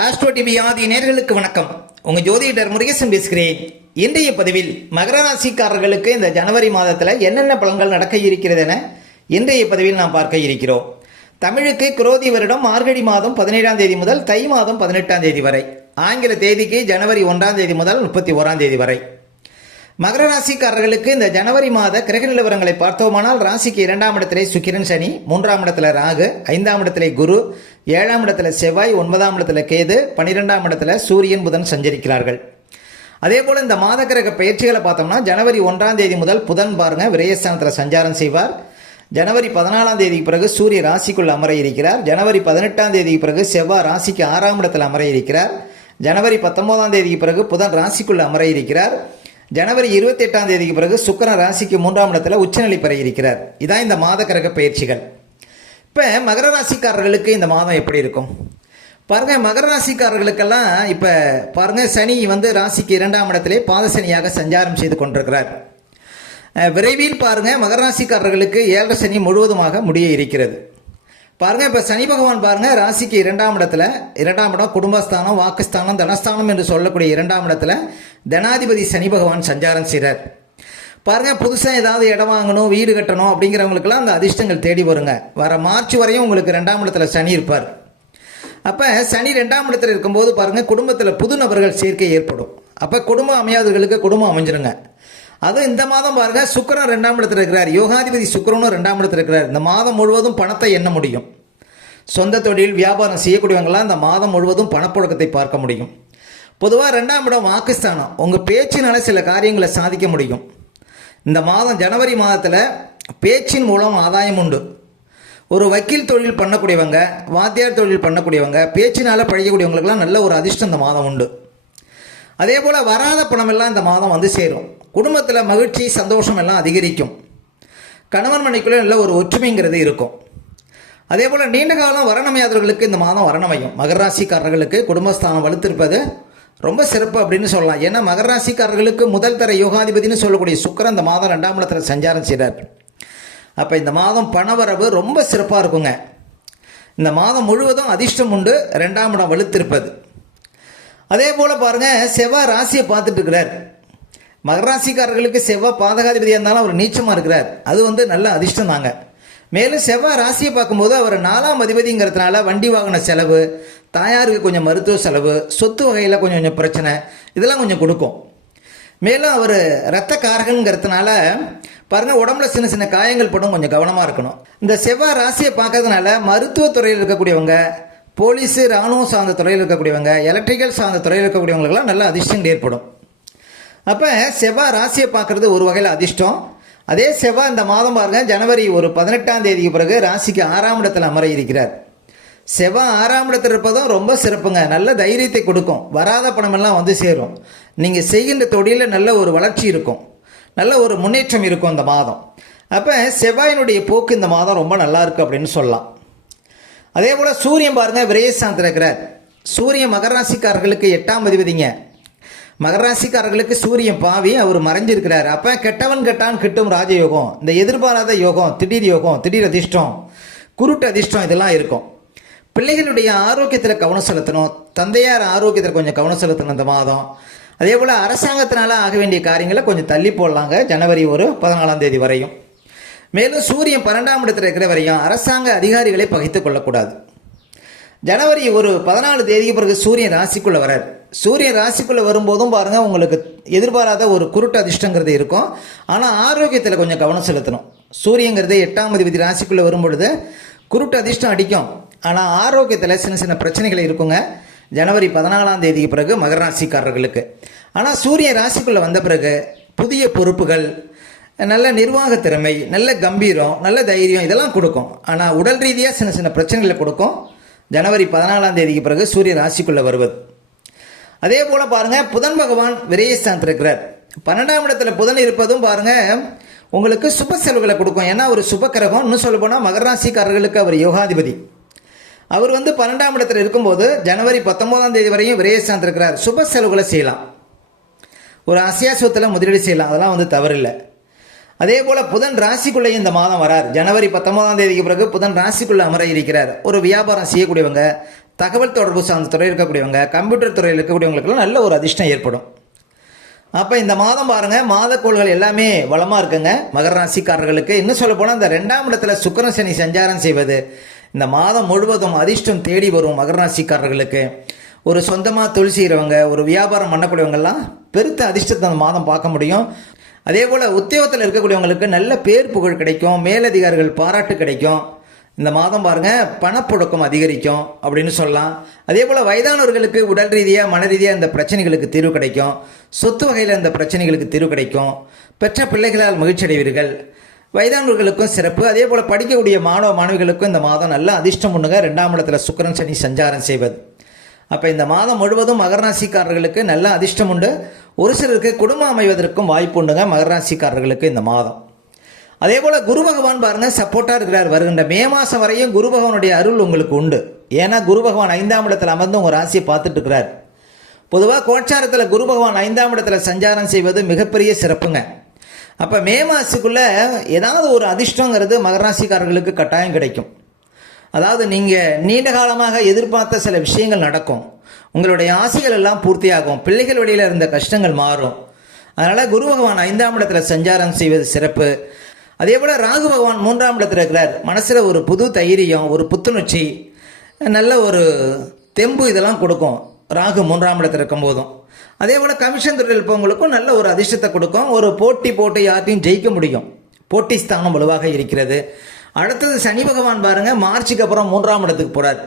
Astro TV ஆதி நேர்களுக்கு வணக்கம். உங்க ஜோதிடர் முருகேசன் பேசுகிறேன். இன்றைய பதிவில் மகர ராசிக்காரர்களுக்கு இந்த ஜனவரி மாதத்தில் என்னென்ன பலன்கள் நடக்க இருக்கிறது என இன்றைய பதிவில் நாம் பார்க்க இருக்கிறோம். தமிழுக்கு குரோதி வருடம் மார்கழி மாதம் பதினேழாம் தேதி முதல் தை மாதம் பதினெட்டாம் தேதி வரை. ஆங்கில தேதிக்கு ஜனவரி ஒன்றாம் தேதி முதல் முப்பத்தி ஓராம் தேதி வரை. மகர ராசிக்காரர்களுக்கு இந்த ஜனவரி மாத கிரக நிலவரங்களை பார்த்தோமானால் ராசிக்கு இரண்டாம் இடத்திலே சுக்கிரன் சனி மூன்றாம் இடத்துல ராகு ஐந்தாம் இடத்திலே குரு ஏழாம் இடத்துல செவ்வாய் ஒன்பதாம் இடத்துல கேது பன்னிரெண்டாம் இடத்துல சூரியன் புதன் சஞ்சரிக்கிறார்கள். அதே போல் இந்த மாத கிரக பயிற்சிகளை பார்த்தோம்னா ஜனவரி ஒன்றாம் தேதி முதல் புதன் பாருங்க விரயஸ்தானத்தில் சஞ்சாரம் செய்வார். ஜனவரி பதினாலாம் தேதிக்கு பிறகு சூரிய ராசிக்குள் அமர இருக்கிறார். ஜனவரி பதினெட்டாம் தேதிக்கு பிறகு செவ்வாய் ராசிக்கு ஆறாம் இடத்தில் அமர இருக்கிறார். ஜனவரி பத்தொன்பதாம் தேதிக்கு பிறகு புதன் ராசிக்குள் அமர இருக்கிறார். ஜனவரி இருபத்தி எட்டாம் தேதிக்கு பிறகு சுக்கரன் ராசிக்கு மூன்றாம் இடத்துல உச்சநிலை பெற இருக்கிறார். இதான் இந்த மாத கிரக பயிற்சிகள். இப்போ மகர ராசிக்காரர்களுக்கு இந்த மாதம் எப்படி இருக்கும்? பாருங்க மகர ராசிக்காரர்களுக்கெல்லாம் இப்போ பாருங்க சனி வந்து ராசிக்கு இரண்டாம் இடத்திலே பாதசனியாக சஞ்சாரம் செய்து கொண்டிருக்கிறார். விரைவில் பாருங்க மகர ராசிக்காரர்களுக்கு ஏழரை சனி முழுவதுமாக முடிய இருக்கிறது. பாருங்கள் இப்போ சனி பகவான் பாருங்க ராசிக்கு இரண்டாம் இடத்துல இரண்டாம் இடம் குடும்பஸ்தானம் வாக்குஸ்தானம் தனஸ்தானம் என்று சொல்லக்கூடிய இரண்டாம் இடத்துல தனாதிபதி சனி பகவான் சஞ்சாரம் செய்கிறார் பாருங்க புதுசாக ஏதாவது இடம் வாங்கணும் வீடு கட்டணும் அப்படிங்கிறவங்களுக்கெல்லாம் அந்த அதிர்ஷ்டங்கள் தேடி வருங்க. வர மார்ச் வரையும் உங்களுக்கு ரெண்டாம் இடத்துல சனி இருப்பார். அப்போ சனி ரெண்டாம் இடத்துல இருக்கும்போது பாருங்க குடும்பத்தில் புது நபர்கள் சேர்க்கை ஏற்படும். அப்போ குடும்பம் அமையாதவர்களுக்கு குடும்பம் அமைஞ்சிருங்க. அதுவும் இந்த மாதம் பாருங்க சுக்கரன் ரெண்டாம் இடத்துல இருக்கிறார். யோகாதிபதி சுக்கரனும் ரெண்டாம் இடத்துல இருக்கிறார். இந்த மாதம் முழுவதும் பணத்தை எண்ண முடியும். சொந்த தொழில் வியாபாரம் செய்யக்கூடியவங்களாம் இந்த மாதம் முழுவதும் பணப்புழக்கத்தை பார்க்க முடியும். பொதுவாக ரெண்டாம் இடம் வாக்குஸ்தானம். உங்கள் பேச்சினால சில காரியங்களை சாதிக்க முடியும். இந்த மாதம் ஜனவரி மாதத்தில் பேச்சின் மூலம் ஆதாயம் உண்டு. ஒரு வக்கீல் தொழில் பண்ணக்கூடியவங்க வாத்தியார் தொழில் பண்ணக்கூடியவங்க பேச்சினால் பழகக்கூடியவங்களுக்கெல்லாம் நல்ல ஒரு அதிர்ஷ்டம் இந்த மாதம் உண்டு. அதே போல் வராத பணமெல்லாம் இந்த மாதம் வந்து சேரும். குடும்பத்தில் மகிழ்ச்சி சந்தோஷம் எல்லாம் அதிகரிக்கும். கணவன் மனைக்குள்ளே நல்ல ஒரு ஒற்றுமைங்கிறது இருக்கும். அதே போல் நீண்ட காலம் வரணமையாதவர்களுக்கு இந்த மாதம் வரணமையும். மகராசிக்காரர்களுக்கு குடும்பஸ்தானம் வலுத்திருப்பது ரொம்ப சிறப்பு அப்படின்னு சொல்லலாம். ஏன்னா மகர ராசிக்காரர்களுக்கு முதல் தர யோகாதிபதினு சொல்லக்கூடிய சுக்கரன் இந்த மாதம் ரெண்டாம் இடத்துல சஞ்சாரம் செய்கிறார் அப்போ இந்த மாதம் பணவரவு ரொம்ப சிறப்பாக இருக்குங்க. இந்த மாதம் முழுவதும் அதிர்ஷ்டம் உண்டு ரெண்டாம் இடம் வலுத்திருப்பது. அதே போல் பாருங்கள் செவ்வாய் ராசியை பார்த்துட்டு இருக்கிறார். மகர செவ்வாய் பாதகாதிபதியாக இருந்தாலும் அவர் நீச்சமாக இருக்கிறார். அது வந்து நல்ல அதிர்ஷ்டம் தாங்க. மேலும் செவ்வாய் ராசியை பார்க்கும்போது அவர் நாலாம் அதிபதிங்கிறதுனால வண்டி வாகன செலவு தாயாருக்கு கொஞ்சம் மருத்துவ செலவு சொத்து வகையில் கொஞ்சம் கொஞ்சம் பிரச்சனை இதெல்லாம் கொஞ்சம் கொடுக்கும். மேலும் அவர் ரத்த காரகங்கிறதுனால பாருங்கள் உடம்புல சின்ன சின்ன காயங்கள் படும் கொஞ்சம் கவனமாக இருக்கணும். இந்த செவ்வாய் ராசியை பார்க்கறதுனால மருத்துவத்துறையில் இருக்கக்கூடியவங்க போலீஸு இராணுவம் சார்ந்த துறையில் இருக்கக்கூடியவங்க எலக்ட்ரிக்கல் சார்ந்த துறையில் இருக்கக்கூடியவங்களுக்கெல்லாம் நல்ல அதிர்ஷ்டங்கள் ஏற்படும். அப்போ செவ்வாய் ராசியை பார்க்குறது ஒரு வகையில் அதிர்ஷ்டம். அதே செவ்வாய் இந்த மாதம் பாருங்க ஜனவரி ஒரு பதினெட்டாம் தேதிக்கு பிறகு ராசிக்கு ஆறாம் இடத்தில் அமர இருக்கிறார். செவ்வாய் ஆறாம் இடத்தில் இருப்பதும் ரொம்ப சிறப்புங்க. நல்ல தைரியத்தை கொடுக்கும். வராத பணமெல்லாம் வந்து சேரும். நீங்கள் செய்கின்ற தொழிலில் நல்ல ஒரு வளர்ச்சி இருக்கும். நல்ல ஒரு முன்னேற்றம் இருக்கும் இந்த மாதம். அப்போ செவ்வாயினுடைய போக்கு இந்த மாதம் ரொம்ப நல்லா இருக்கு அப்படின்னு சொல்லலாம். அதே போல் சூரியன் பாருங்க விரயஸ்தானத்தில் இருக்கிறார். சூரியன் மகராசிக்காரர்களுக்கு எட்டாம் அதிபதிங்க. மகராசிக்காரர்களுக்கு சூரியன் பாவி அவர் மறைஞ்சிருக்கிறார். அப்போ கெட்டவன் கெட்டான் கிட்டும் ராஜயோகம். இந்த எதிர்பாராத யோகம் திடீர் யோகம் திடீர் அதிர்ஷ்டம் குருட்டு அதிர்ஷ்டம் இதெல்லாம் இருக்கும். பிள்ளைகளுடைய ஆரோக்கியத்தில் கவனம் செலுத்தணும். தந்தையார் ஆரோக்கியத்தில் கொஞ்சம் கவனம் செலுத்தணும் இந்த மாதம். அதே போல் அரசாங்கத்தினால ஆக வேண்டிய காரியங்களை கொஞ்சம் தள்ளி போடலாங்க. ஜனவரி ஒரு பதினாலாம் தேதி வரையும். மேலும் சூரியன் பன்னெண்டாம் இடத்தில் இருக்கிற வரையும் அரசாங்க அதிகாரிகளை பகித்து கொள்ளக்கூடாது. ஜனவரி ஒரு பதினாலு தேதிக்கு பிறகு சூரியன் ராசிக்குள்ளே வரார் சூரியன் ராசிக்குள்ளே வரும்போதும் பாருங்கள் உங்களுக்கு எதிர்பாராத ஒரு குருட்டு அதிர்ஷ்டங்கிறது இருக்கும். ஆனால் ஆரோக்கியத்தில் கொஞ்சம் கவனம் செலுத்தணும். சூரியங்கிறது எட்டாம் அதிபதி ராசிக்குள்ளே வரும்பொழுது குருட்டு அதிர்ஷ்டம் அடிக்கும். ஆனால் ஆரோக்கியத்தில் சின்ன சின்ன பிரச்சனைகள் இருக்குங்க. ஜனவரி பதினாலாம் தேதிக்கு பிறகு மகர ராசிக்காரர்களுக்கு. ஆனால் சூரிய ராசிக்குள்ளே வந்த பிறகு புதிய பொறுப்புகள் நல்ல நிர்வாக திறமை நல்ல கம்பீரம் நல்ல தைரியம் இதெல்லாம் கொடுக்கும். ஆனால் உடல் ரீதியாக சின்ன சின்ன பிரச்சனைகளை கொடுக்கும். ஜனவரி பதினாலாம் தேதிக்கு பிறகு சூரிய ராசிக்குள்ளே வருவது. அதே போல் பாருங்கள் புதன் பகவான் விரயஸ்தானத்தில் இருக்கிறார். பன்னெண்டாம் இடத்துல புதன் இருப்பதும் பாருங்கள் உங்களுக்கு சுப செலவுகளை கொடுக்கும். ஏன்னா ஒரு சுப கிரகம் இன்னும் சொல்ல போனால் மகராசிக்காரர்களுக்கு அவர் யோகாதிபதி. அவர் வந்து பன்னெண்டாம் இடத்துல இருக்கும்போது ஜனவரி பத்தொம்போதாம் தேதி வரையும் விரயஸ்தானத்தில் இருக்கிறார். சுப செலவுகளை செய்யலாம். ஒரு அசையா முதலீடு செய்யலாம். அதெல்லாம் வந்து தவறில்லை. அதே போல் புதன் ராசிக்குள்ளே இந்த மாதம் வரார். ஜனவரி பத்தொன்பதாம் தேதிக்கு பிறகு புதன் ராசிக்குள்ளே அமர இருக்கிறார். ஒரு வியாபாரம் செய்யக்கூடியவங்க தகவல் தொடர்பு சார்ந்த துறையில் இருக்கக்கூடியவங்க கம்ப்யூட்டர் துறையில் இருக்கக்கூடியவங்களுக்கெல்லாம் நல்ல ஒரு அதிர்ஷ்டம் ஏற்படும். அப்போ இந்த மாதம் பாருங்கள் மாதக்கோள்கள் எல்லாமே வளமாக இருக்குங்க. மகர ராசிக்காரர்களுக்கு இன்னும் சொல்ல போனால் இந்த ரெண்டாம் இடத்துல சுக்கரன் சனி சஞ்சாரம் செய்வது இந்த மாதம் முழுவதும் அதிர்ஷ்டம் தேடி வரும் மகர ராசிக்காரர்களுக்கு. ஒரு சொந்தமாக தொழில் செய்கிறவங்க ஒரு வியாபாரம் பண்ணக்கூடியவங்கெல்லாம் பெருத்த அதிர்ஷ்டத்தை அந்த மாதம் பார்க்க முடியும். அதே போல் உத்தியோகத்தில் இருக்கக்கூடியவங்களுக்கு நல்ல பேர் புகழ் கிடைக்கும் மேலதிகாரிகள் பாராட்டு கிடைக்கும். இந்த மாதம் பாருங்கள் பணப்புழக்கம் அதிகரிக்கும் அப்படின்னு சொல்லலாம். அதே போல் வயதானவர்களுக்கு உடல் ரீதியாக மன ரீதியாக இந்த பிரச்சனைகளுக்கு தீர்வு கிடைக்கும். சொத்து வகையில் இந்த பிரச்சனைகளுக்கு தீர்வு கிடைக்கும். பெற்ற பிள்ளைகளால் மகிழ்ச்சி அடைவீர்கள். வயதானவர்களுக்கும் சிறப்பு. அதே போல் படிக்கக்கூடிய மாணவ மாணவிகளுக்கும் இந்த மாதம் நல்ல அதிர்ஷ்டம் ஒன்றுங்க ரெண்டாம் இடத்துல சுக்கிரன் சனி சஞ்சாரம் செய்வது. அப்போ இந்த மாதம் முழுவதும் மகராசிக்காரர்களுக்கு நல்ல அதிர்ஷ்டம் உண்டு. ஒரு சிலருக்கு குடும்பம் அமைவதற்கும் வாய்ப்பு உண்டுங்க. மகராசிக்காரர்களுக்கு இந்த மாதம். அதே போல் குரு பகவான் பாருங்க சப்போர்ட்டாக இருக்கிறார். வருகின்ற மே மாதம் வரையும் குரு பகவானுடைய அருள் உங்களுக்கு உண்டு. ஏன்னா குரு பகவான் ஐந்தாம் இடத்தில் அமர்ந்து உங்கள் ராசியை பார்த்துட்டு இருக்கிறார். பொதுவாக கோச்சாரத்தில் குரு பகவான் ஐந்தாம் இடத்துல சஞ்சாரம் செய்வது மிகப்பெரிய சிறப்புங்க. அப்போ மே மாதத்துக்குள்ளே ஏதாவது ஒரு அதிர்ஷ்டங்கிறது மகராசிக்காரர்களுக்கு கட்டாயம் கிடைக்கும். அதாவது நீங்கள் நீண்ட காலமாக எதிர்பார்த்த சில விஷயங்கள் நடக்கும். உங்களுடைய ஆசைகள் எல்லாம் பூர்த்தியாகும். பிள்ளைகள் வழியில் இருந்த கஷ்டங்கள் மாறும். அதனால் குரு பகவான் ஐந்தாம் இடத்துல சஞ்சாரம் செய்வது சிறப்பு. அதே போல் ராகு பகவான் மூன்றாம் இடத்துல இருக்கிறார். மனசில் ஒரு புது தைரியம் ஒரு புத்துணர்ச்சி நல்ல ஒரு தெம்பு இதெல்லாம் கொடுக்கும். ராகு மூன்றாம் இடத்துல இருக்கும் போதும் அதே போல் கமிஷன் துறையில் இருப்பவங்களுக்கும் நல்ல ஒரு அதிர்ஷ்டத்தை கொடுக்கும். ஒரு போட்டி போட்டு யார்ட்டையும் ஜெயிக்க முடியும். போட்டி ஸ்தானம் வலுவாக இருக்கிறது. அடுத்தது சனி பகவான் பாருங்க மார்ச்சுக்கு அப்புறம் மூன்றாம் இடத்துக்கு போறார்.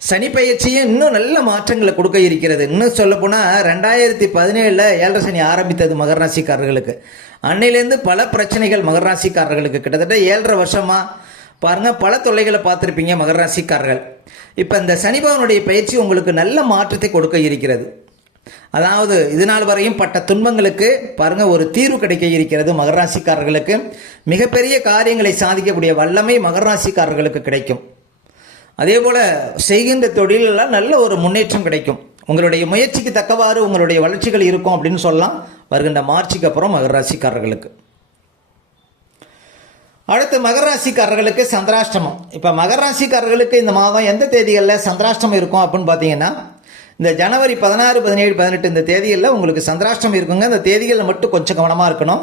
சனி பயிற்சியும் இன்னும் நல்ல மாற்றங்களை கொடுக்க இருக்கிறது. இன்னும் சொல்ல போனால் ரெண்டாயிரத்தி பதினேழில் ஏழரை சனி ஆரம்பித்தது மகர ராசிக்காரர்களுக்கு. அன்னையிலேருந்து பல பிரச்சனைகள் மகர ராசிக்காரர்களுக்கு. கிட்டத்தட்ட ஏழரை வருஷமாக பாருங்க பல தொல்லைகளை பார்த்துருப்பீங்க மகர ராசிக்காரர்கள். இப்போ இந்த சனிபவனுடைய பயிற்சி உங்களுக்கு நல்ல மாற்றத்தை கொடுக்க இருக்கிறது. அதாவது இது நாள் வரையும் பட்ட துன்பங்களுக்கு பாருங்க ஒரு தீர்வு கிடைக்க இருக்கிறது மகர ராசிக்காரர்களுக்கு. மிகப்பெரிய காரியங்களை சாதிக்கக்கூடிய வல்லமை மகர ராசிக்காரர்களுக்கு கிடைக்கும். அதே போல் செய்கின்ற தொழிலெல்லாம் நல்ல ஒரு முன்னேற்றம் கிடைக்கும். உங்களுடைய முயற்சிக்கு தக்கவாறு உங்களுடைய வளர்ச்சிகள் இருக்கும் அப்படின்னு சொல்லலாம். வருகின்ற மார்ச்சுக்கு அப்புறம் மகராசிக்காரர்களுக்கு அடுத்து மகராசிக்காரர்களுக்கு சந்திராஷ்டமம். இப்போ மகராசிக்காரர்களுக்கு இந்த மாதம் எந்த தேதிகளில் சந்திராஷ்டமம் இருக்கும் அப்படின்னு பார்த்தீங்கன்னா இந்த ஜனவரி பதினாறு பதினேழு பதினெட்டு இந்த தேதிகளில் உங்களுக்கு சந்திராஷ்டமம் இருக்குங்க. இந்த தேதிகளில் மட்டும் கொஞ்சம் கவனமாக இருக்கணும்.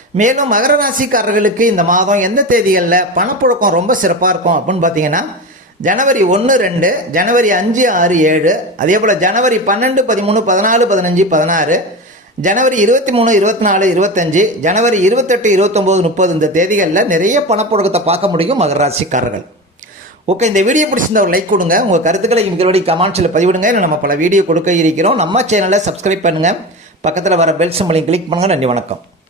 மேலும் மகர ராசிக்காரர்களுக்கு இந்த மாதம் எந்த தேதிகளில் பணப்புழக்கம் ரொம்ப சிறப்பாக இருக்கும் அப்படின்னு பார்த்தீங்கன்னா ஜனவரி ஒன்று ரெண்டு ஜனவரி அஞ்சு ஆறு ஏழு அதே போல் ஜனவரி பன்னெண்டு பதிமூணு பதினாலு பதினஞ்சு பதினாறு ஜனவரி இருபத்தி மூணு இருபத்தி நாலு இருபத்தஞ்சு ஜனவரி இருபத்தெட்டு இருபத்தொம்போது முப்பது இந்த தேதிகளில் நிறைய பணப்புழக்கத்தை பார்க்க முடியும் மகர ராசிக்காரர்கள். ஓகே இந்த வீடியோ பிடிச்சிருந்த ஒரு லைக் கொடுங்க. உங்கள் கருத்துக்களை எங்களுடைய கமெண்ட்ஸில் பதிவிடுங்க. இல்லை நம்ம பல வீடியோ கொடுக்க இருக்கிறோம். நம்ம சேனலை சப்ஸ்கிரைப் பண்ணுங்கள் பக்கத்தில் வர பெல் சிம்பளையும் கிளிக் பண்ணுங்கள் நன்றி வணக்கம்.